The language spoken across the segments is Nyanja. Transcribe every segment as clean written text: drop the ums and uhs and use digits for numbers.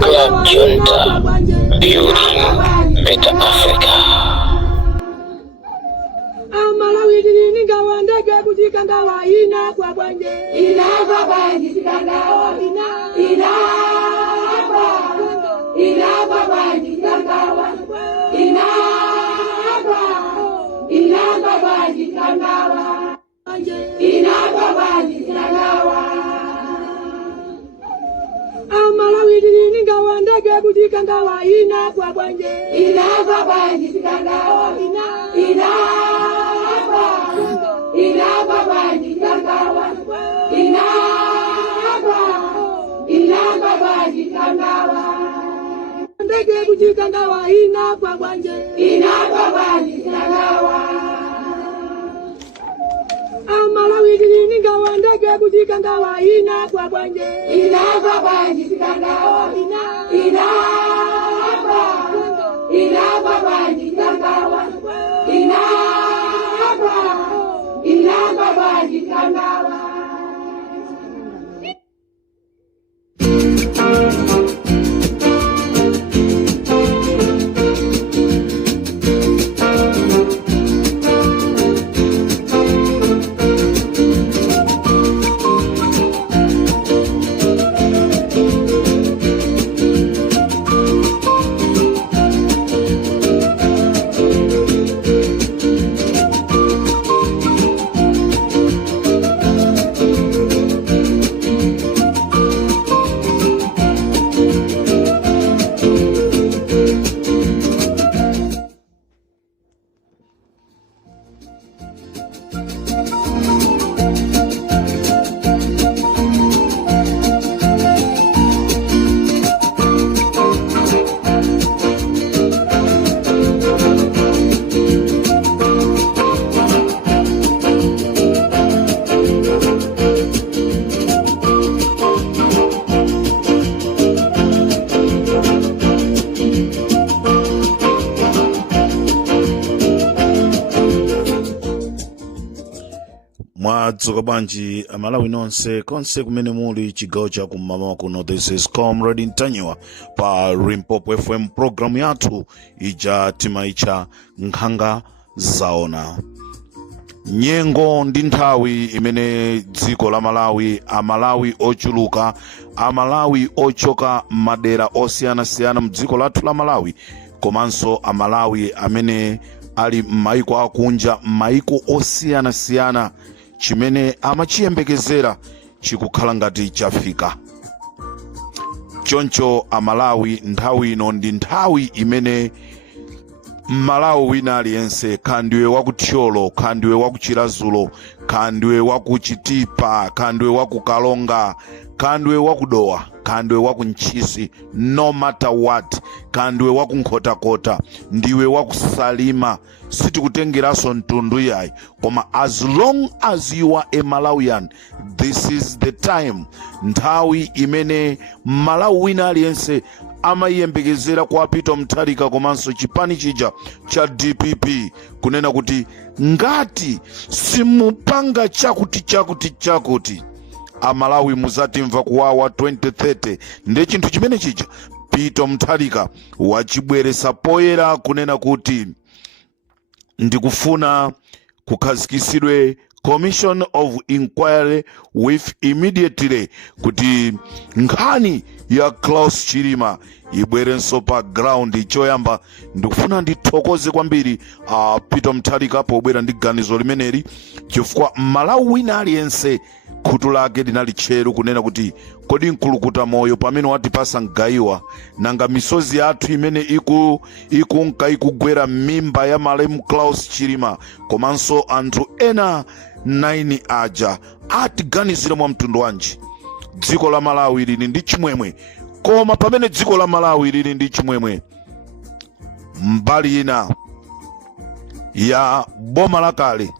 Club Junta, building better Africa. Malawi tininga wandege kujikandawa ina kwa bwanje kwa bwanje tikandawa kwa bwanje tikandawa kwa bwanje tikandawa kwa bwanje tikandawa. Malawi tininga wandege kujikandawa ina kwa bwanje tikandawa kwa bwanje tikandawa ndege kujikandawa ina kwa bwanje tikandawa. Malawi tininga wandege kujikandawa ina kwa bwanje tikandawa kwa bwanje tikandawa Mwadzuka bwanji Malawi nonse konse kumene muli chigawo cha kummawa kuno. This is Comrade Ntanywa pa Limpopo FM, program yathu ija timaicha nkhanga zaona. Nyengo ndi nthawi imene dziko la Malawi, Amalawi ochuluka, Amalawi ochoka madera osiyanasiyana mdziko lathu la Malawi, komanso Amalawi amene ali m'maiko akunja, m'maiko osiyanasiyana, chimene amachiyembekezera chikukhala ngati chafika. Choncho Amalawi nthawi ino ndi nthawi imene Malawi wina aliyense, kandiwe wakuthyolo, kandiwe wakuchirazulo, kandiwe wakuchitipa, kandiwe wakukalonga, kandiwe wakudowa, kandiwe wakunchisi, no matter what, kandiwe wakunkhotakota, ndiwe wakusalima, sitikutengeraso mtundu yayi, koma as long as you are a Malawian, this is the time, nthawi imene Malawi wina aliyense amayembekezera kwa Peter Mutharika komanso chipani chija cha DPP kunena kuti ngati simupanga chakuti Amalawi muzatimva kuwawa 2030. Ndi chinthu chimene chija Peter Mutharika wachibweresa poyera kunena kuti ndikufuna kukhazikisidwe Commission of Inquiry with immediately kuti nkhani ya Klaus Chilima ibwerenso pa ground. Choyamba ndikufuna ndithokoze kwambiri Peter Mutharika pobwera ndi ganizo limeneli, chifukwa Malawi wina aliyense khutu lake linali tcheru kunena kuti kodi nkulukuta moyo pamene watipasa mgayiwa nanga misozi yathu imene ikunka ikugwera mimba ya malemu Klaus Chilima komanso anthu ena 9 aja atiganizire mwa mtundu wanji. Dziko la Malawi lili ndi chimwemwe, koma pamene dziko la Malawi lili ndi chimwemwe, mbali ina ya boma lakale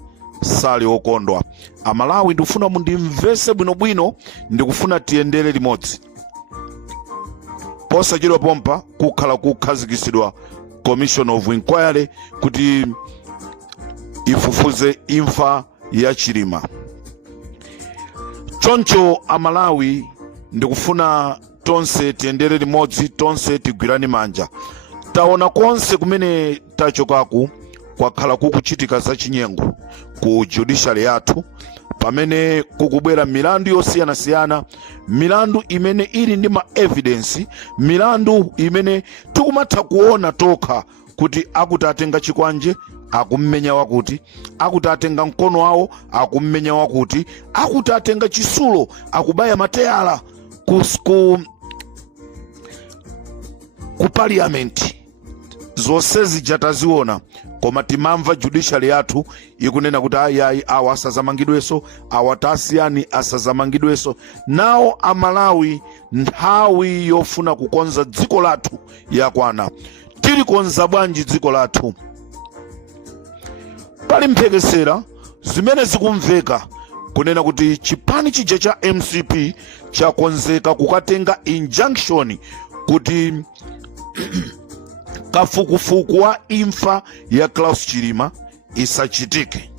sali okondwa. Amalawi ndikufuna mundimvese bwinobwino, ndikufuna tiyendere limodzi. Posachedwa pompa kukhala kukhazikisidwa Commission of Inquiry kuti ifufuze imfa ya Chilima. Choncho Amalawi ndikufuna tonse tiyendere limodzi, tonse tigwirani manja. Taona konse kumene tachokaku kwakhala kukuchitika zachinyengo ku judiciary yathu, pamene kukubwera milandu yosiyanasiyana, milandu imene ili ndi ma evidence, milandu imene tikumatha kuona tokha kuti akuti atenga chikwanje akummenya wakuti, akuti atenga mkono wawo akummenya wakuti, akuti atenga chisulo akubaya mateyala ku parliament. Zonsezi jataziona, koma timamva judiciary yathu ikunena kuti ayayi awa asazamangidweso, awa tasiyani asazamangidweso. Nawo Amalawi nthawi yofuna kukonza dziko lathu yakwana. Tilikonza bwanji dziko lathu? Pali mphekesera zimene zikumveka kunena kuti chipani chija cha MCP chakonzeka kukatenga injunction kuti kafukufuku wa imfa ya Klaus Chilima isachitike.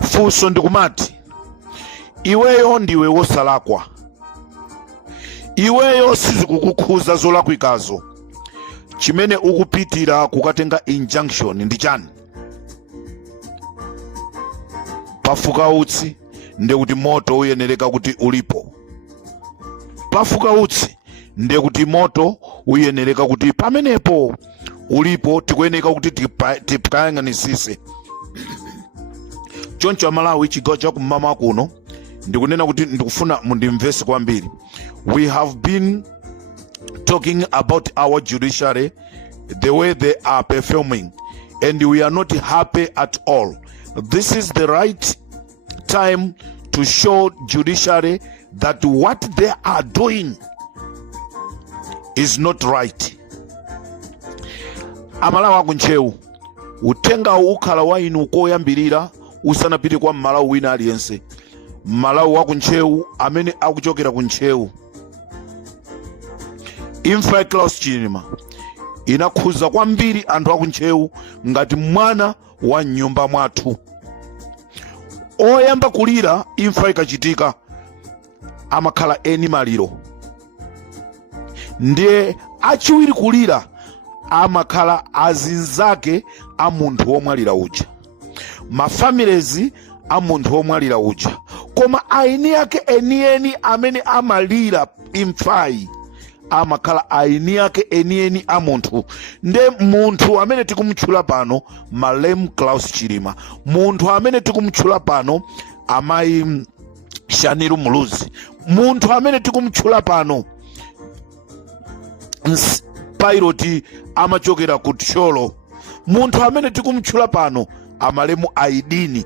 Funso ndikumati, iweyo ndiwe wosalakwa, iweyo sizikukukhuza zolakwikazo, chimene ukupitira kukatenga injunction ndi chani? Pafuka utsi nde kuti moto uyenereka kuti ulipo. Pafuka utsi nde kuti moto uyenereka kuti pamenepo ulipo, tikuyeneka kuti tipayang'anisise. Choncho Amalawi chigawo cha kumama kuno ndikunena kuti ndikufuna mundimvese kwambiri. We have been talking about our judiciary, the way they are performing, and we are not happy at all. This is the right time to show judiciary that what they are doing is not right. Amalawi akunchewu, utenga ukhala wa inu koyambirira usanapite kwa Malawi wina aliyense. Malawi wakunchewu amene akuchokera kunchewu. Imfa ya Klaus Chilima inakhuza kwambiri anthu akunchewu ngati mwana wa nyumba mwathu. Oyamba kulira imfa ikachitika amakhala eni maliro, ndiye achiwiri kulira amakhala azinzake a munthu womwalira uja, mafamilezi a munthu womwalira uja. Koma aini ake enieni amene amalira imfayi amakhala aini ake enieni a munthu. Nde munthu amene tikumutchula pano Malemu Klaus Chilima, munthu amene tikumutchula pano amayi Shaniru Muluzi, munthu amene tikumutchula pano pilot amachokera ku Tcholo, munthu amene tikumutchula pano Amalemu Aidini.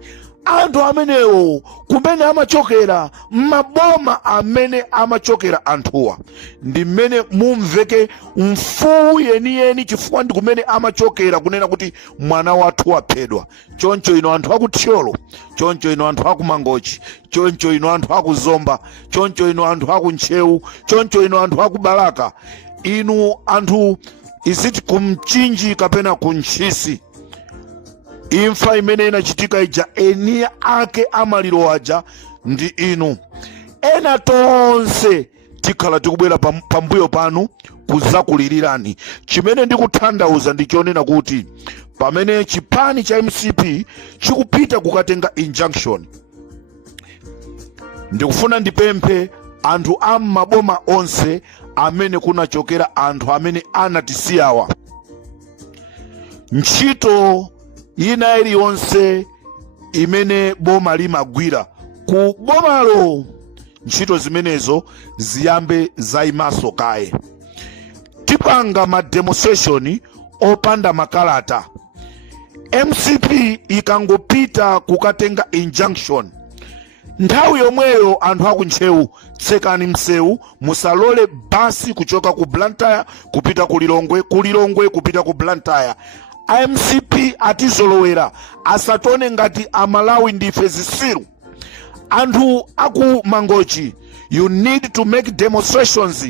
Anthu amenewo kumene amachokera, maboma amene amachokera anthuwa, ndi mmene mumveke mfuwu yeniyeni, chifukwa ndi kumene amachokera kunena kuti mwana wathu waphedwa. Choncho ino anthu aku Tcholo, choncho ino anthu aku Mangochi, choncho ino anthu aku Zomba, choncho ino anthu aku Nchewu, choncho ino anthu aku Balaka, inu anthu iziti kumchinji kapena kunchisi, imfa imene inachitika ija eni ake amaliro aja ndi inu. Ena tonse tikhala tikubwera pambuyo panu kuzakulilirani. Chimene ndikutanthauza ndichonena kuti pamene chipani cha MCP chikupita kukatenga injunction, ndikufuna ndipemphe anthu a maboma onse amene kunachokera anthu amene anatisiyawa, ntchito ina iliyonse imene boma limagwira ku bomalo, ntchito zimenezo ziyambe zaimaso kaye. Tipanga ma demonstration opanda makalata. MCP ikangopita kukatenga injunction, nthawi yomweyo anthu akuntchewu tsekani msewu, musalole basi kuchoka ku Blantyre kupita ku Lilongwe, ku Lilongwe kupita ku Blantyre. MCP atizolowera asatone ngati Amalawi ndife zisiru. Anthu aku Mangochi, you need to make demonstrations.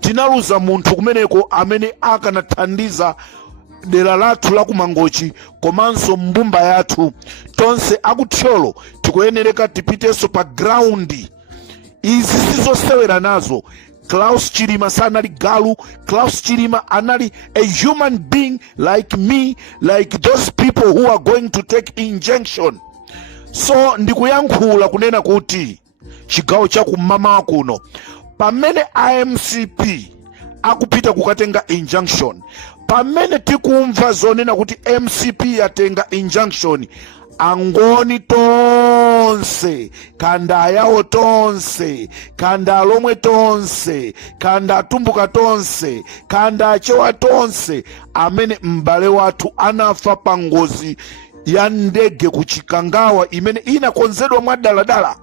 Tinaluza munthu kumeneko amene akanathandiza dera lathu la ku Mangochi komanso mbumba yathu. Tonse aku Tcholo tikuyenereka tipiteso pa ground izi sizosewera nazo. Klaus Chilima sanali galu. Klaus Chilima anali a human being like me, like those people who are going to take injection. So ndikuyankhula kunena kuti chigawo cha kumama kuno pamene IMCP akupita kukatenga injunction, pamene tikumva zonena kuti MCP yatenga injunction, angoni tonse, kanda yawo tonse, kanda lomwe tonse, kanda tumbuka tonse, kanda chewa tonse, amene mbale watu anafa pangozi ya ndege kuchikangawa imene inakonzedwa mwadaladala,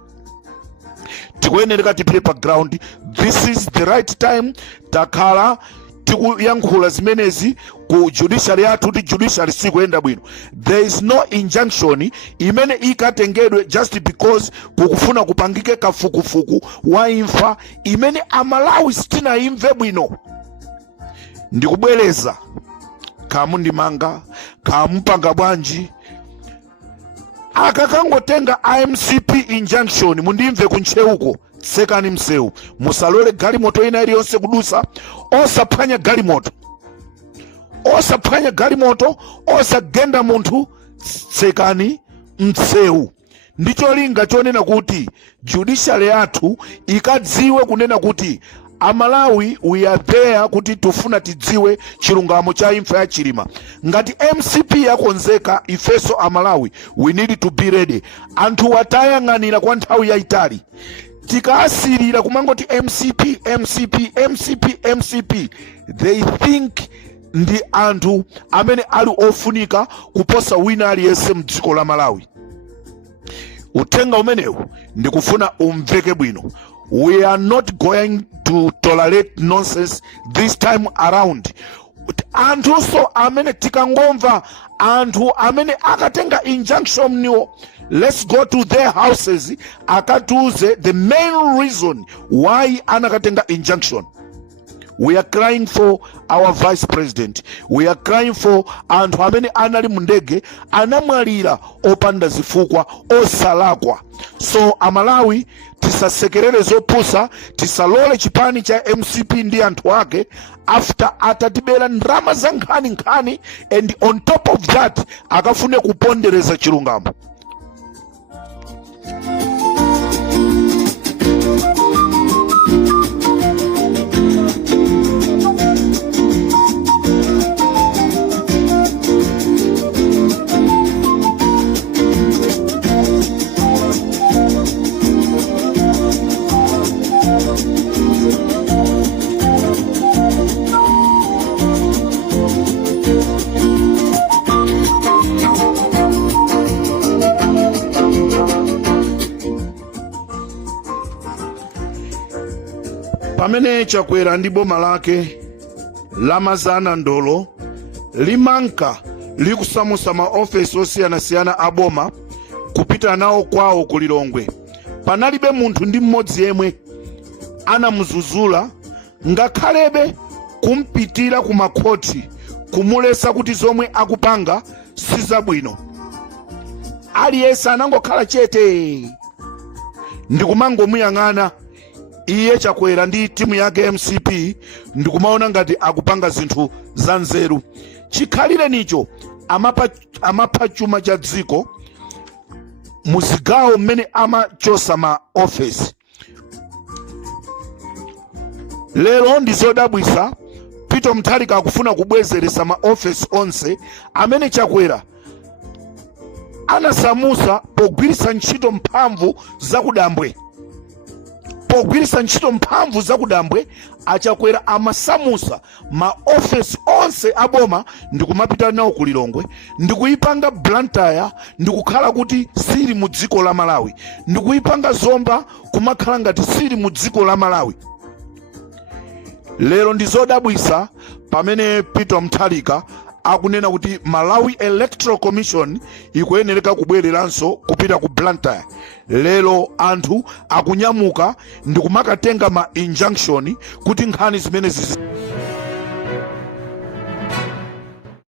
tikuyenera tipite pa ground. This is the right time takhala tikuyankhula zimenezi ku judiciary yathu, ti judiciary sikuyenda bwino. There is no injunction imene ikatengedwe just because kukufuna kupangike kafukufuku wa imfa imene Amalawi sitinayimve bwino. Ndikubwereza kamundimanga kamupanga bwanji akakangotenga IMCP injunction, mundimve kuncheuko sekani mseu, musalole galimoto ina iliyonse kudusa, osaphwanya galimoto, osaphwanya galimoto, osagenda munthu, sekani mseu. Ndicho linga chonena kuti judiciary yathu ikadziwe kunena kuti Amalawi we are there kuti tufuna tidziwe chilungamo cha imfa ya Chilima. Ngati MCP yakonzeka, ifeso Amalawi we need to be ready. Anthu watayang'anira kwa nthawi yaitali, tikaasirira kumangoti MCP, they think ndi anthu amene ali ofunika kuposa wina aliyense mdziko la Malawi. Utenga umenewu ndikufuna umveke bwino. We are not going to tolerate nonsense this time around. Anthu so amene tikangomva anthu amene akatenga injunction niwo, let's go to their houses akatuze the main reason why anakatenga injunction. We are crying for our vice president. We are crying for anthu amene anali mundege anamwalira opanda zifukwa, osalakwa. So Amalawi tisasekerere zopusa, tisalole chipani cha MCP ndi anthu ake after atatibera ndrama za nkhani, and on top of that akafune kupondereza chilungamo. Pamene Chakwera ndi boma lake lamazana ndolo limanka likusamusa maofesi osiyanasiyana aboma kupita nawo kwawo ku Lilongwe, panalibe munthu ndi mmodzi yemwe anamuzuzula ngakhalebe kumpitira ku makhoti kumulesa kuti zomwe akupanga sizabwino. Aliyense anangokhala chete ndikumangomuyang'ana iye Chakwera ndi timu yake MCP, ndikumaona ngati akupanga zinthu za nzeru. Chikhalire nicho amapha chuma cha dziko muzigawo mmene amachosa ma office. Lero ndizodabwisa Peter Mutharika akufuna kubwezeresa ma office onse amene Chakwera anasamusa pogwirisa ntchito mphamvu zakudambwe. Pogwirisa ntchito mphamvu zakudambwe, Achakwera amasamusa ma office onse aboma ndikumapita nawo ku Lilongwe, ndikuyipanga Blantyre ndikukhala kuti siri mu dziko la Malawi, ndikuyipanga Zomba kumakhala ngati siri mu dziko la Malawi. Lero ndizodabwisa pamene Peter Mutharika akunena kuti Malawi Electoral Commission ikuyenereka kubwereranso kupita ku Blantyre. Lero anthu akunyamuka ndikumakatenga ma injunction kuti nkhani zimene zizi